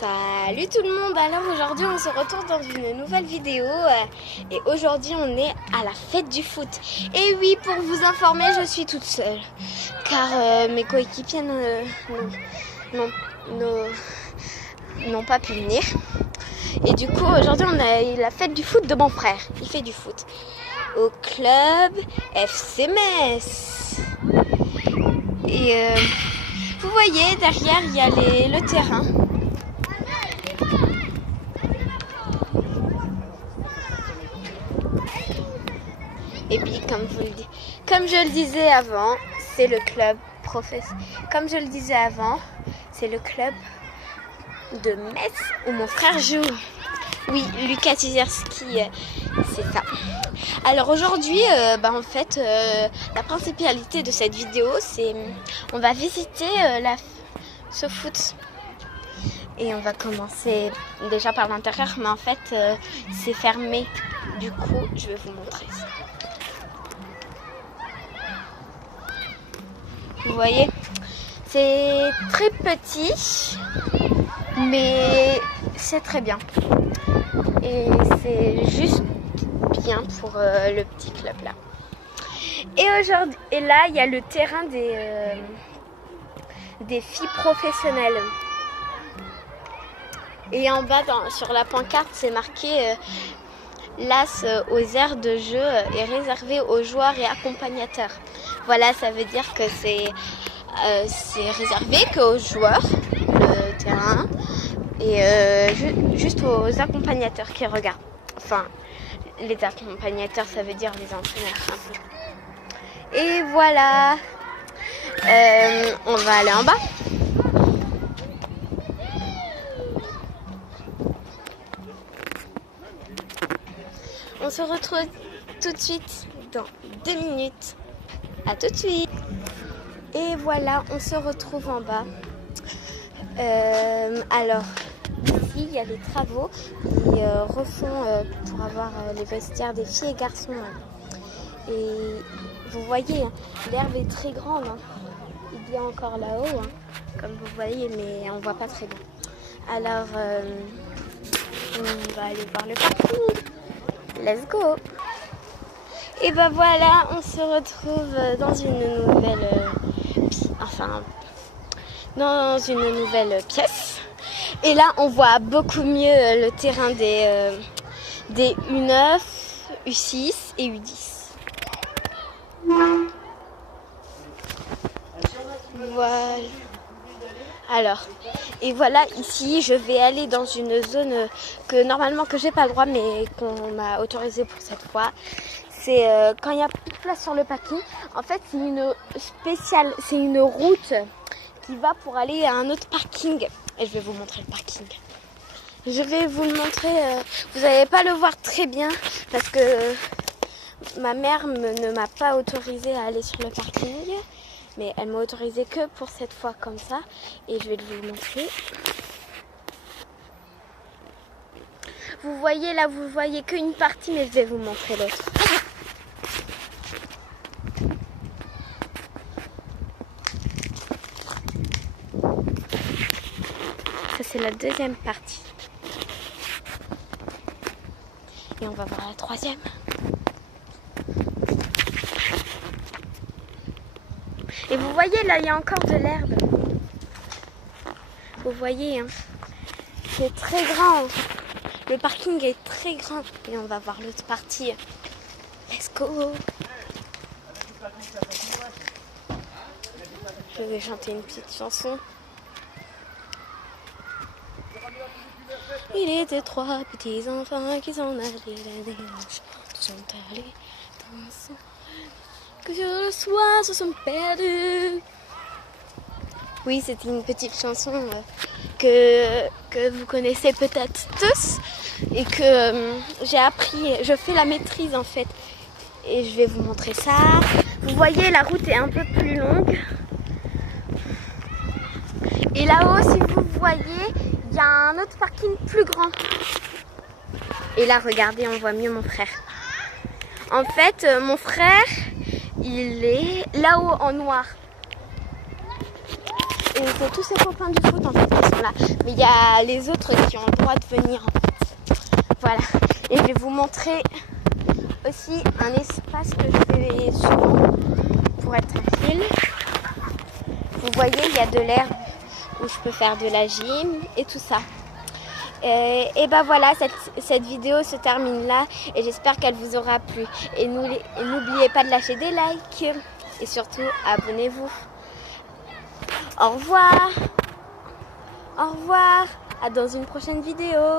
Salut tout le monde, alors aujourd'hui on se retrouve dans une nouvelle vidéo et aujourd'hui on est à la fête du foot. Et oui, pour vous informer, je suis toute seule car mes coéquipiers n'ont pas pu venir. Et du coup aujourd'hui on a la fête du foot de mon frère, il fait du foot au club FC Metz. Et vous voyez derrière il y a le terrain. Et puis comme je le disais avant, c'est le club Comme je le disais avant, c'est le club de Metz où mon frère joue. Oui, Lucas Tizerski, c'est ça. Alors aujourd'hui, en fait, la principalité de cette vidéo, c'est on va visiter ce foot. Et on va commencer déjà par l'intérieur, mais en fait, c'est fermé. Du coup, je vais vous montrer ça. Vous voyez, c'est très petit, mais c'est très bien. Et c'est juste bien pour le petit club là. Et là, il y a le terrain des filles professionnelles. Et en bas, sur la pancarte, c'est marqué l'AS aux aires de jeu est réservé aux joueurs et accompagnateurs. Voilà, ça veut dire que c'est réservé qu'aux joueurs, le terrain, et juste aux accompagnateurs qui regardent. Enfin, les accompagnateurs, ça veut dire les entraîneurs. Et voilà, on va aller en bas. On se retrouve tout de suite dans 2 minutes. À tout de suite. Et voilà, on se retrouve en bas. Alors, ici, il y a les travaux. Ils refont pour avoir les vestiaires des filles et garçons. Et vous voyez, hein, l'herbe est très grande. Hein. Il y a encore là-haut, hein, comme vous voyez, mais on ne voit pas très bien. Alors, on va aller voir le parking. Let's go! Et ben voilà, on se retrouve dans une nouvelle pièce. Et là, on voit beaucoup mieux le terrain des U9, U6 et U10. Voilà. Alors, et voilà, ici, je vais aller dans une zone que normalement que j'ai pas le droit, mais qu'on m'a autorisé pour cette fois. C'est quand il n'y a plus de place sur le parking. En fait, c'est une route qui va pour aller à un autre parking. Et je vais vous montrer le parking. Je vais vous le montrer. Vous n'allez pas le voir très bien parce que ma mère ne m'a pas autorisé à aller sur le parking. Mais elle m'a autorisé que pour cette fois comme ça. Et je vais vous le montrer. Vous voyez là, vous voyez qu'une partie, mais je vais vous montrer l'autre. Ça c'est la deuxième partie. Et on va voir la troisième. Et vous voyez là, il y a encore de l'herbe. Vous voyez, hein, c'est très grand. Le parking est très grand. Et on va voir l'autre partie. Let's go. Je vais chanter une petite chanson. Il était 3 petits enfants qui sont allés la démarche. Tous sont allés dans son... Que sur le soir se sont perdus. Oui, c'était une petite chanson que vous connaissez peut-être tous et que j'ai appris. Je fais la maîtrise en fait et je vais vous montrer ça. Vous voyez, la route est un peu plus longue. Et là-haut, si vous voyez, il y a un autre parking plus grand. Et là, regardez, on voit mieux mon frère. En fait, mon frère, il est là-haut en noir. Et c'est tous ces copains du foot en fait qui sont là. Mais il y a les autres qui ont le droit de venir en fait. Voilà. Et je vais vous montrer aussi un espace que je fais souvent pour être tranquille. Vous voyez, il y a de l'herbe où je peux faire de la gym et tout ça. Et ben voilà, cette vidéo se termine là et j'espère qu'elle vous aura plu. Et n'oubliez pas de lâcher des likes et surtout abonnez-vous. Au revoir. Au revoir. À dans une prochaine vidéo.